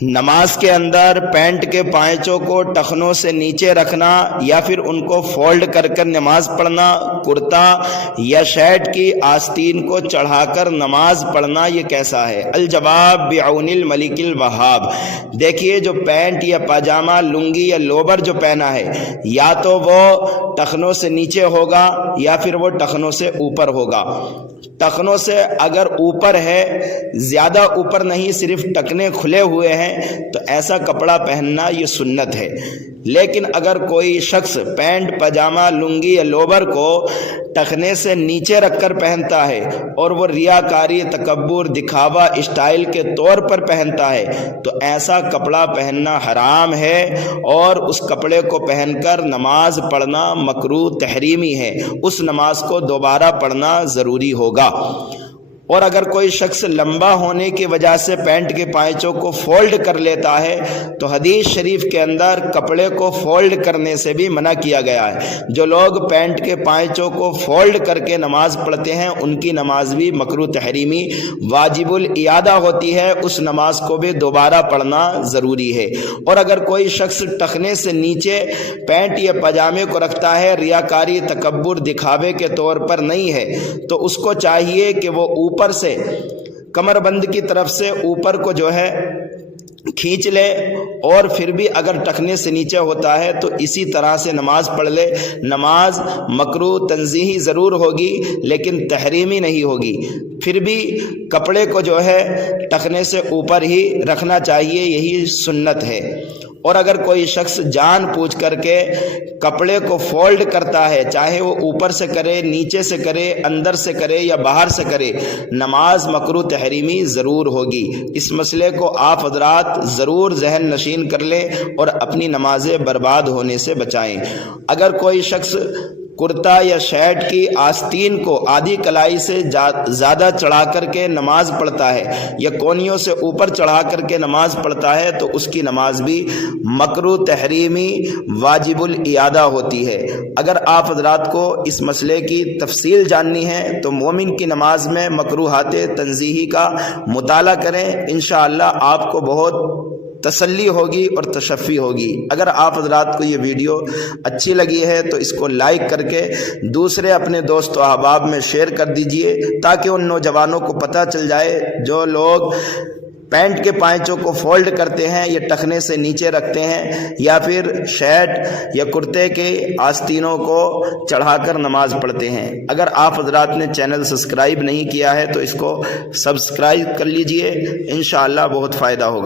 نماز کے اندر پینٹ کے پائچوں کو ٹخنوں سے نیچے رکھنا یا پھر ان کو فولڈ کر کر نماز پڑھنا، کرتا یا شرٹ کی آستین کو چڑھا کر نماز پڑھنا، یہ کیسا ہے؟ الجواب بعون الملک الوہاب۔ دیکھیے، جو پینٹ یا پاجامہ، لنگی یا لوبر جو پہنا ہے، یا تو وہ ٹخنوں سے نیچے ہوگا یا پھر وہ ٹخنوں سے اوپر ہوگا۔ ٹخنوں سے اگر اوپر ہے، زیادہ اوپر نہیں، صرف ٹکنے کھلے ہوئے ہیں، تو ایسا کپڑا پہننا یہ سنت ہے۔ لیکن اگر کوئی شخص پینٹ، پاجامہ، لنگی یا لوبر کو ٹخنے سے نیچے رکھ کر پہنتا ہے اور وہ ریاکاری، تکبر، دکھاوا، اسٹائل کے طور پر پہنتا ہے، تو ایسا کپڑا پہننا حرام ہے اور اس کپڑے کو پہن کر نماز پڑھنا مکروہ تحریمی ہے۔ اس نماز کو دوبارہ پڑھنا ضروری ہوگا۔ اور اگر کوئی شخص لمبا ہونے کی وجہ سے پینٹ کے پائچوں کو فولڈ کر لیتا ہے، تو حدیث شریف کے اندر کپڑے کو فولڈ کرنے سے بھی منع کیا گیا ہے۔ جو لوگ پینٹ کے پائچوں کو فولڈ کر کے نماز پڑھتے ہیں، ان کی نماز بھی مکروہ تحریمی واجب الاعادہ ہوتی ہے، اس نماز کو بھی دوبارہ پڑھنا ضروری ہے۔ اور اگر کوئی شخص ٹخنے سے نیچے پینٹ یا پاجامے کو رکھتا ہے، ریاکاری، تکبر، دکھاوے کے طور پر نہیں ہے، تو اس کو چاہیے کہ وہ اوپر سے کمر بند کی طرف سے اوپر کو جو ہے کھینچ لے، اور پھر بھی اگر ٹخنے سے نیچے ہوتا ہے تو اسی طرح سے نماز پڑھ لے۔ نماز مکروہ تنزیہی ضرور ہوگی لیکن تحریمی نہیں ہوگی۔ پھر بھی کپڑے کو جو ہے ٹخنے سے اوپر ہی رکھنا چاہیے، یہی سنت ہے۔ اور اگر کوئی شخص جان بوجھ کر کے کپڑے کو فولڈ کرتا ہے، چاہے وہ اوپر سے کرے، نیچے سے کرے، اندر سے کرے یا باہر سے کرے، نماز مکروہ تحریمی ضرور ہوگی۔ اس مسئلے کو آپ حضرات ضرور ذہن نشین کر لیں اور اپنی نمازیں برباد ہونے سے بچائیں۔ اگر کوئی شخص کرتا یا شرٹ کی آستین کو آدھی کلائی سے زیادہ چڑھا کر کے نماز پڑھتا ہے یا کونیوں سے اوپر چڑھا کر کے نماز پڑھتا ہے، تو اس کی نماز بھی مکروہ تحریمی واجب الاعادہ ہوتی ہے۔ اگر آپ حضرات کو اس مسئلے کی تفصیل جاننی ہے تو مومن کی نماز میں مکروہات تنزیہی کا مطالعہ کریں، انشاءاللہ آپ کو بہت تسلی ہوگی اور تشفی ہوگی۔ اگر آپ حضرات کو یہ ویڈیو اچھی لگی ہے تو اس کو لائک کر کے دوسرے اپنے دوست و احباب میں شیئر کر دیجئے، تاکہ ان نوجوانوں کو پتہ چل جائے جو لوگ پینٹ کے پائچوں کو فولڈ کرتے ہیں، یہ ٹخنے سے نیچے رکھتے ہیں، یا پھر شرٹ یا کرتے کے آستینوں کو چڑھا کر نماز پڑھتے ہیں۔ اگر آپ حضرات نے چینل سبسکرائب نہیں کیا ہے تو اس کو سبسکرائب کر لیجئے، انشاءاللہ بہت فائدہ ہوگا۔